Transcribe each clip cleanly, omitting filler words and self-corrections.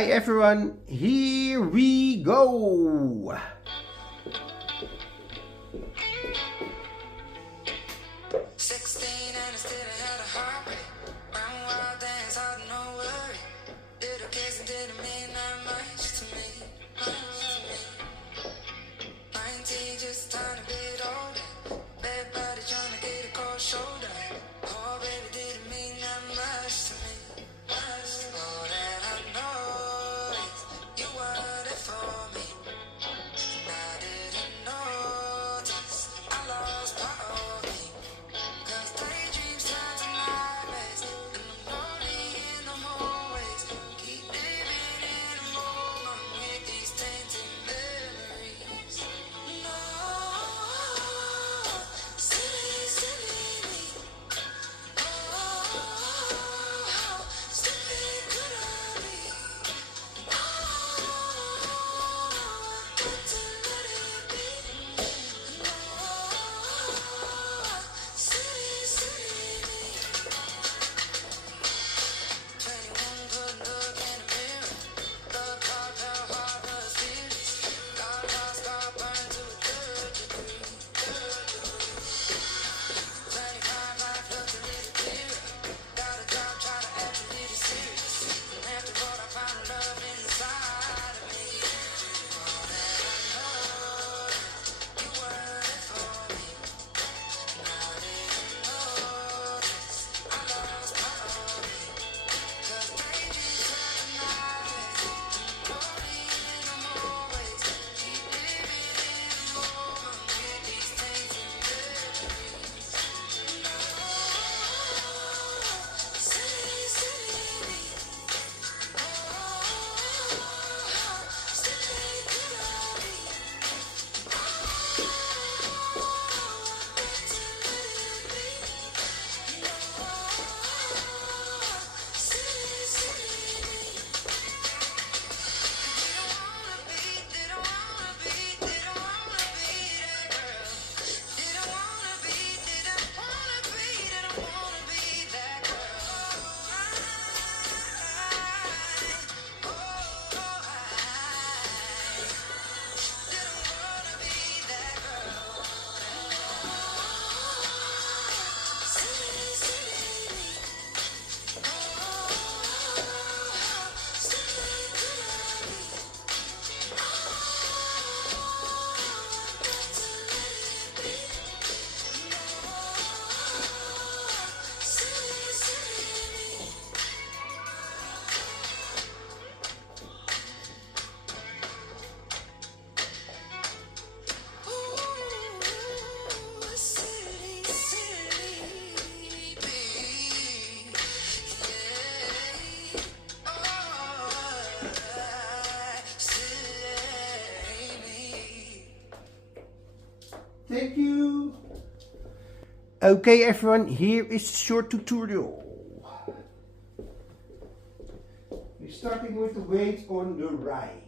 Hi everyone, here we go! Thank you. Okay everyone, here is a short tutorial. We're starting with the weight on the right.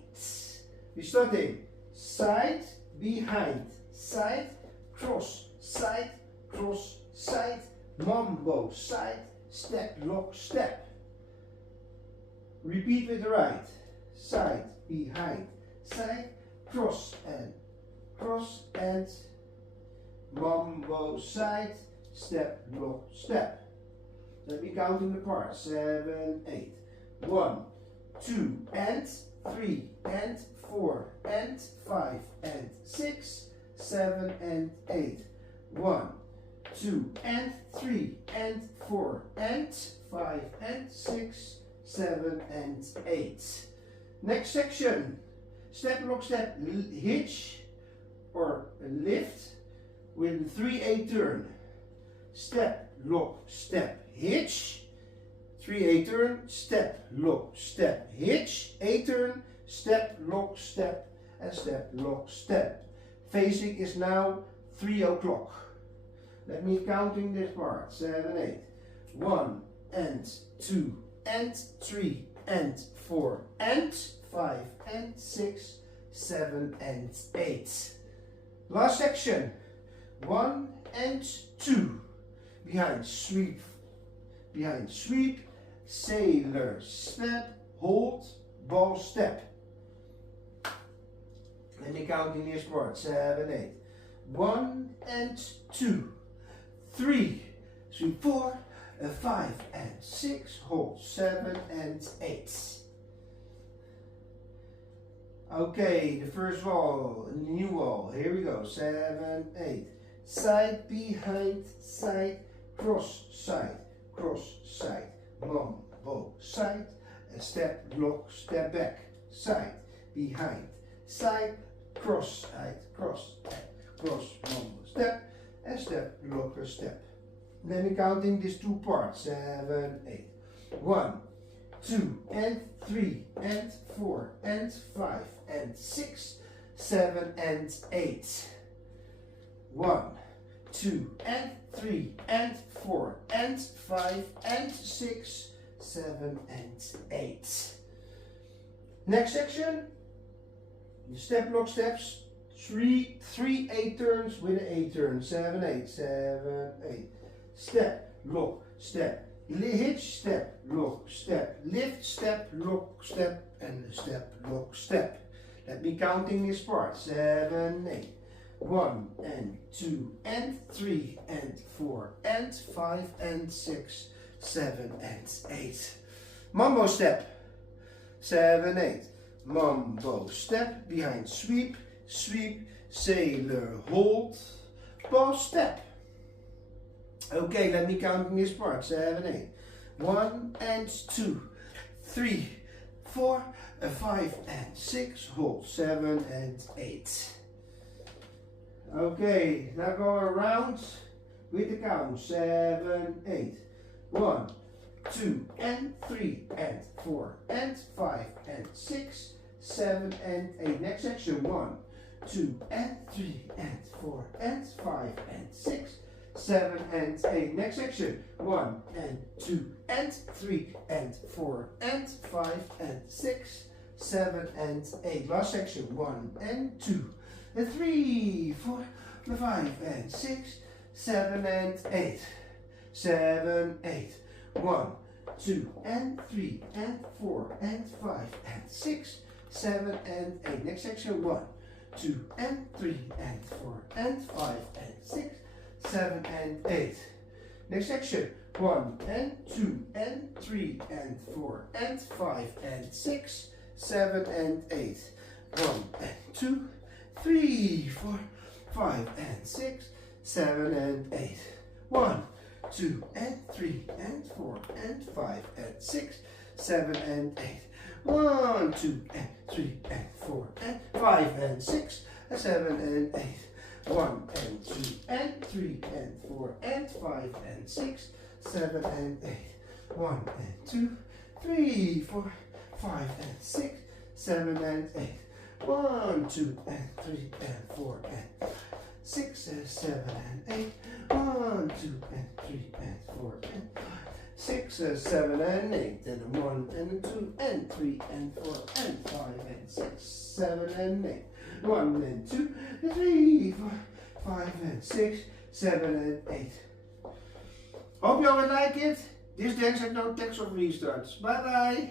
We're starting side, behind, side, cross, mambo, side, step, lock, step. Repeat with the right. Side, behind, side, cross and mambo, side, step, lock, step. Let me count in the parts. 7, 8. 1, 2, and 3, and 4, and 5, and 6, 7, and 8. 1, 2, and 3, and 4, and 5, and 6, 7, and 8. Next section. Step, lock, step, hitch or lift with 3/8 turn. Step, lock, step, hitch. 3/8 turn, step, lock, step, hitch. 8 turn, step, lock, step, and step, lock, step. Facing is now 3 o'clock. Let me counting this part. 7, 8. 1 and 2 and 3 and 4 and 5 and 6, 7 and 8. Last section. 1 and 2. Behind sweep, sailor, step, hold, ball, step. Let me count in this part. 7, 8. 1 and 2, 3, 4, 5 and 6. Hold. 7 and 8. Okay, the first wall, the new wall. Here we go. 7, 8. Side, behind, side, cross, side, mom, bow, side, step, block, step back, side, behind, side, cross, mom, step, and step, block, step. Then we counting these two parts. 7, 8. 1, 2, and 3, and 4, and 5, and 6, 7, and 8. 1, 2, and 3, and 4, and 5, and 6, 7, and 8. Next section, the step, block, steps. 3 8 turns with an 8 turn. 7, 8, 7, 8. Step, block, step. Hitch, step, lock, step, lift, step, lock, step, and step, lock, step. Let me counting this part. 7, 8. 1 and 2 and 3 and 4 and 5 and 6, 7 and 8. Mambo step. 7, 8. Mambo step, behind sweep, sweep, sailor, hold, ball step. Okay, let me count in this part. 7, 8. 1 and 2, 3, 4, 5 and 6. Hold. 7 and 8. Okay, now go around with the count. 7, 8. 1, 2 and 3 and 4 and 5 and 6, 7 and 8. Next section. 1, 2 and 3 and 4 and 5 and 6, 7 and 8. Next section. 1 and 2 and 3 and 4 and 5 and 6, 7 and 8. Last section. 1 and 2 and 3, 4, 5 and 6, 7 and 8. 7, 8. 1, 2 and 3 and 4 and 5 and 6, 7 and 8. Next section. 1, 2 and 3 and 4 and 5 and 6, 7 and 8. Next section. 1 and 2 and 3 and 4 and 5 and 6, 7 and 8. 1 and 2, 3, 4, 5 and 6, 7 and 8. 1, 2 and 3 and 4 and 5 and 6, 7 and 8. 1, 2 and 3 and 4 and 5 and 6, 7 and 8. 1 and 2 and 3 and 4 and 5 and 6, 7 and 8. 1 and 2, 3, 4, 5 and 6, 7 and 8. 1, 2 and 3 and 4 and 6, 7 and 8. 1, 2 and 3 and 4 and 6, 7 and 8. And 1 and 2 and 3 and 4 and 5 and 6, 7 and 8. 1 and 2 and 3, 4, 5 and 6, 7 and 8. Hope you all like it. This dance had no text or restarts. Bye bye.